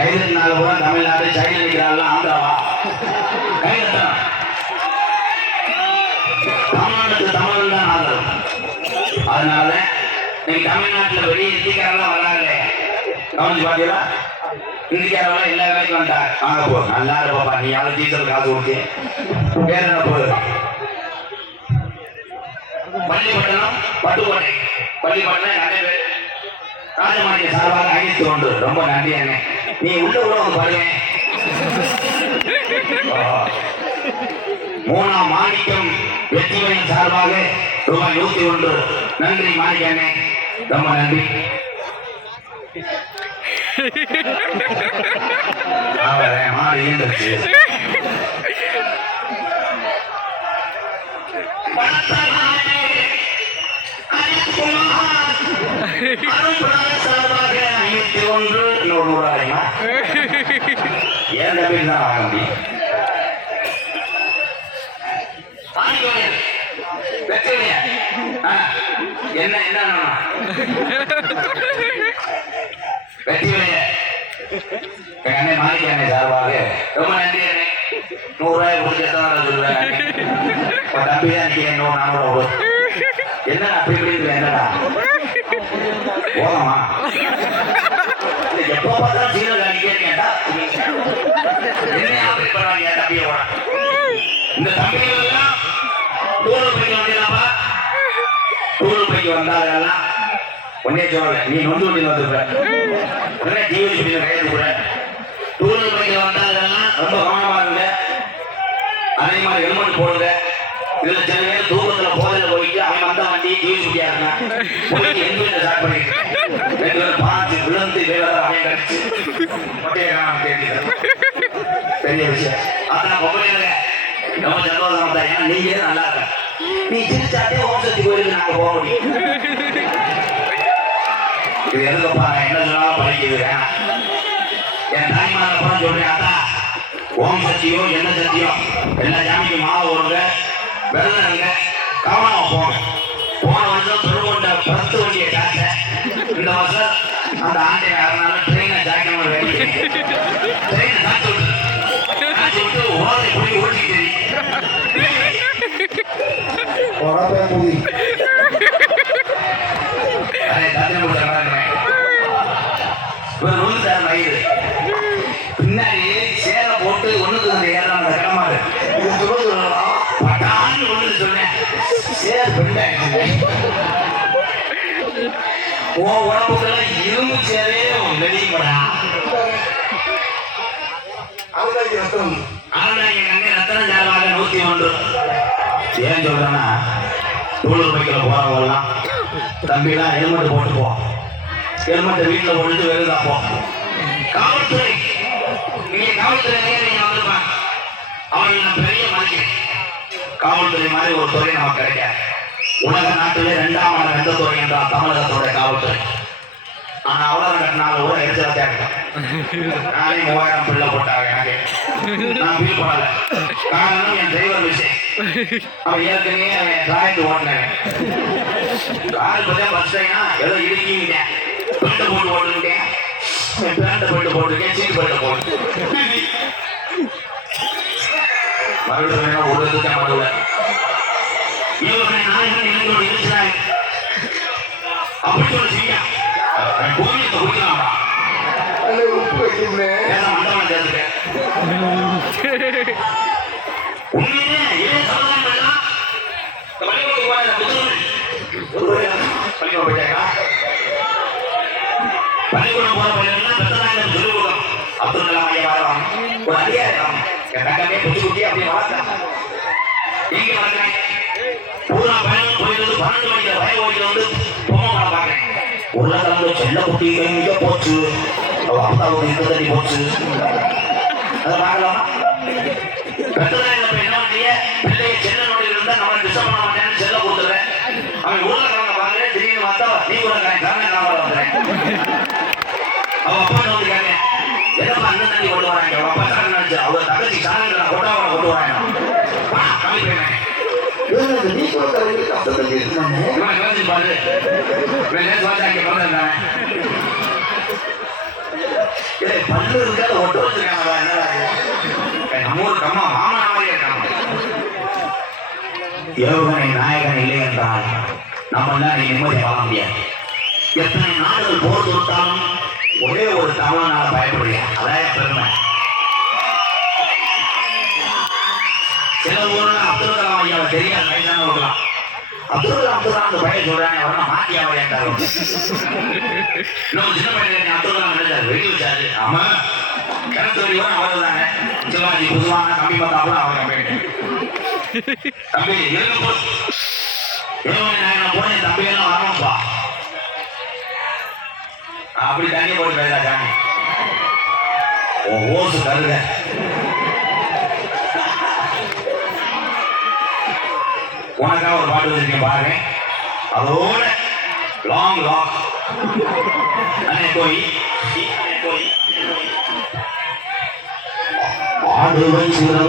கைதட்டினால கூட தமிழ்நாடு சைனா நிற்கிறாள் ஆந்திராவா கைதட்டணும். தமிழ்நாட்டுக்கு தமிழ் தான் ஆதரவு. அதனால நீங்க தமிழ்நாட்டில் வெளியே இந்திக்காரெல்லாம் வராங்களே கவனிச்சு பார்த்தீங்களா? இந்திக்காரெல்லாம் எல்லா வேலைக்கும் வந்தாங்க. வாங்க போ நல்லா இருப்பாப்பா, நீ யாரும் டீச்சர் காசு கொடுத்து வேற என்ன போகுது. பள்ளிப்பட்டணம் பட்டுக்கோட்டை பள்ளிப்பட்டணம் நிறைய பேர் ராஜமாணிக்க சார்பாக 51 ரொம்ப நன்றி அண்ணே. நீ உள்ள வந்து பாருங்க. 3ஆம் மாணிக்கம் வெற்றிமையின் சார்பாக ரூபாய் 101 நன்றி மாணிக்க அண்ணே, ரொம்ப நன்றி. மாறி இருந்துச்சு சார்பாக 51 இன்னொரு 100 ஆகுமா? ஏன் தம்பி தான் வாங்க முடியும். என்ன என்ன வெற்றிலைய அண்ணே மாணிக்க அண்ணே சார்பாக ரொம்ப நன்றி அண்ணே. 100 ரூபாய் கொடுத்து சொல்லுவேன். தம்பி தான் நீங்க இன்னும் 400 என்ன அப்படி இப்படி என்னடா போகமா எப்ப பார்த்தாலும் சீரக அடிக்கே கேட்டா என்ன அப்படி பண்ணாங்க தம்பியோட. இந்த தம்பிகள் எல்லாம் டூர் பைக்கு வந்தீங்களாப்பா? டூர் பைக்கு வந்தாங்கலாம் ஒன்னே சொல்லல, நீ நொந்து வண்டி வந்துருப்ப உடனே டிவி கையெழுத்து கூட. டூர் பைக்கு வந்தாங்கலாம் ரொம்ப கவனமா இருங்க. அதே மாதிரி ஹெல்மெட் போடுங்க. இதுல சில பேர் தூக்கத்துல போதையில போயிட்டு அவன் வந்த வண்டி டிவி சுட்டியா இருக்கான் போயிட்டு எங்க ஸ்டார்ட் பண்ணிட்டு 2 பேரும் பார்த்து விழுந்து வேலை அவன் கடிச்சு கொட்டையை காணாம தேடிட்டு பெரிய விஷயம். அதான் பொம்பளைங்க ரொம்ப சந்தோஷமா தான். ஏன்னா நீங்களே நல்லா இருக்க. நீ சிரிச்சாட்டே ஓம் சக்தி கோயிலுக்கு நாங்க போக முடியும். இது எதுக்கப்பா என்ன சொன்னாலும் படிக்குது. என் தாய்மான அப்புறம் சொல்றேன், அதான் ஓம் சக்தியோ என்ன சக்தியோ எல்லா ஜாமிக்கும் மாலை வருங்க, வெள்ளங்க கவனமா போங்க. போன வருஷம் திருவண்ட 10 வண்டியை காட்ட, இந்த வருஷம் அந்த ஆண்டை அதனால ட்ரெயினை ஜாக்கிரமா வேண்டிய ட்ரெயினை காத்து விட்டு ஓதை போய் ஓட்டிட்டு பின்னாடி சேலை போட்டு ஒண்ணுக்கு ஏறாம கிளம்பாரு பட்டான்னு ஒண்ணு சொன்னேன். சேர் உன் உடம்புக்கெல்லாம் இரும்பு சேரே நெடிப்படா. ரத்தனம் சார்பாக 101. ஏன் சொல்றேன்னா டூலர் பைக்கில் போறவங்கலாம் தம்பிலாம் ஹெல்மெட் போட்டு போ. ஹெல்மெட்டை வீட்டில் போட்டுட்டு வெறுதா போ. காவல்துறை நீங்க காவல்துறை நீங்க வந்திருப்பாங்க. அவங்க நான் பெரிய மதிக்கிறேன். காவல்துறை மாதிரி ஒரு துறை நமக்கு கிடைக்காது. உலக நாட்டிலே 2ஆம் எந்த துறை என்றால் தமிழகத்தோட காவல்துறை. ஆனா அவ்வளவு கட்டினால கூட எரிச்சலா கேட்க நானே 3000 பிள்ளை போட்டாங்க. எனக்கு நான் ஃபீல் பண்ணல. காரணம் என் டிரைவர் விஷயம். அவன் ஏற்கனவே அவன் டிராயிங் ஓட்டினேன். கால் பத்தியா பஸ் டைனா ஏதோ இடிக்கிட்டேன், பெல்ட்டை போட்டு ஓட்டுக்கிட்டேன், பேண்ட்டை பெல்ட்டு போட்டுருக்கேன், சீட்டு பெல்ட்டை போட்டு மறுபடியும் ஒரு இதுதான் மறுவ இவர்களை நாயகன் இளைஞரோடு இருக்கிறாய் அப்படி சொல்லி செய்ய பூமியத்தை குடிக்கலாமா உப்பு வைக்கிறேன் மண்டபம் சேர்த்துட்டேன். உண்மையிலே ஏன் சமுதாயம் எல்லாம் பள்ளிக்கூடத்துக்கு பள்ளிக்கூடம் போயிட்டாங்க. பள்ளிக்கூடம் போற பள்ளிகள்லாம் பெத்ததாயிரம் சொல்லிவிடும். அப்துல் கலாம் ஐயா வரலாம் ஒரு அதிகாரம் தங்கமே குட்டி குட்டி அப்படியே வளர்த்தான். நீங்க வளர்க்கிறேன் பூரா பயணம் போயிருந்து 12 மணிக்கு வய ஓடியில் வந்து பொம்மை படம் பார்க்கிறேன். உருளைக்கிழங்கு செல்ல குட்டி எங்க போச்சு, அப்பாவுக்கு இந்த தண்ணி போச்சு. அதை பார்க்கலாமா? பெத்ததாயிரம் என்ன பண்ணிய பிள்ளைய செல்ல நோடி இருந்தா நம்ம டிஸ்டர்ப் பண்ண மாட்டேன்னு செல்ல கொடுத்துறேன். அவன் உருளைக்கிழங்க பார்க்கிறேன். திடீர்னு பார்த்தா நீ உருளைக்கிழங்கு காரணம் காமரா வந்துறேன். அவன் அப்பா வந்து கேட்க என்னப்பா அந்த தண்ணி கொண்டு வராங்க. அவன் அப்பா சாங்க நினைச்சு அவர் தகச்சி சாங்க கொட்டாவனை கொண்டு வராங்க. கம்மி போயினேன் நீ கூட பாரு பல்லு இருக்காத ஒட்ட வச்சிருக்காங்க. என்னடா நம்ம ஊர் கம்மா மாமனா மாதிரியே இருக்காங்க. ஏவுகணை நாயகன் இல்லை என்றால் நம்ம தான் நிம்மதி வாழ முடியாது. எத்தனை நாடுகள் போர் தொடுத்தாலும் ஒரே ஒரு தமிழ்நாடு பயப்படுறீங்க. அதான் பெருமை. சில ஊர்ல அப்துல் கலாம் ஐயாவை தெரியாது வயசானவர்களாம். அப்துல் கலாம் அந்த பையன் சொல்றாங்க அவரெல்லாம் மாட்டியாவை ஏற்றாரு. இன்னும் சின்ன பையன் அப்துல் கலாம் நினைச்சாரு வெடி வச்சாரு. ஆமா கிணத்து வரி வரும் அவர் தாங்க. சிவாஜி புதுவாங்க கம்பி பார்த்தாப்புல அவர் தம்பி இருங்க நான் போனேன் தம்பியெல்லாம் வரணும்ப்பா அப்படி தண்ணி போட்டு பேசா சாமி ஓசு கருத உனக்காக ஒரு பாட்டு வச்சிருக்கேன் பாருங்க. அதோட லாங் லாக் அண்ணே கோய் ஆடுவன் சிறந்த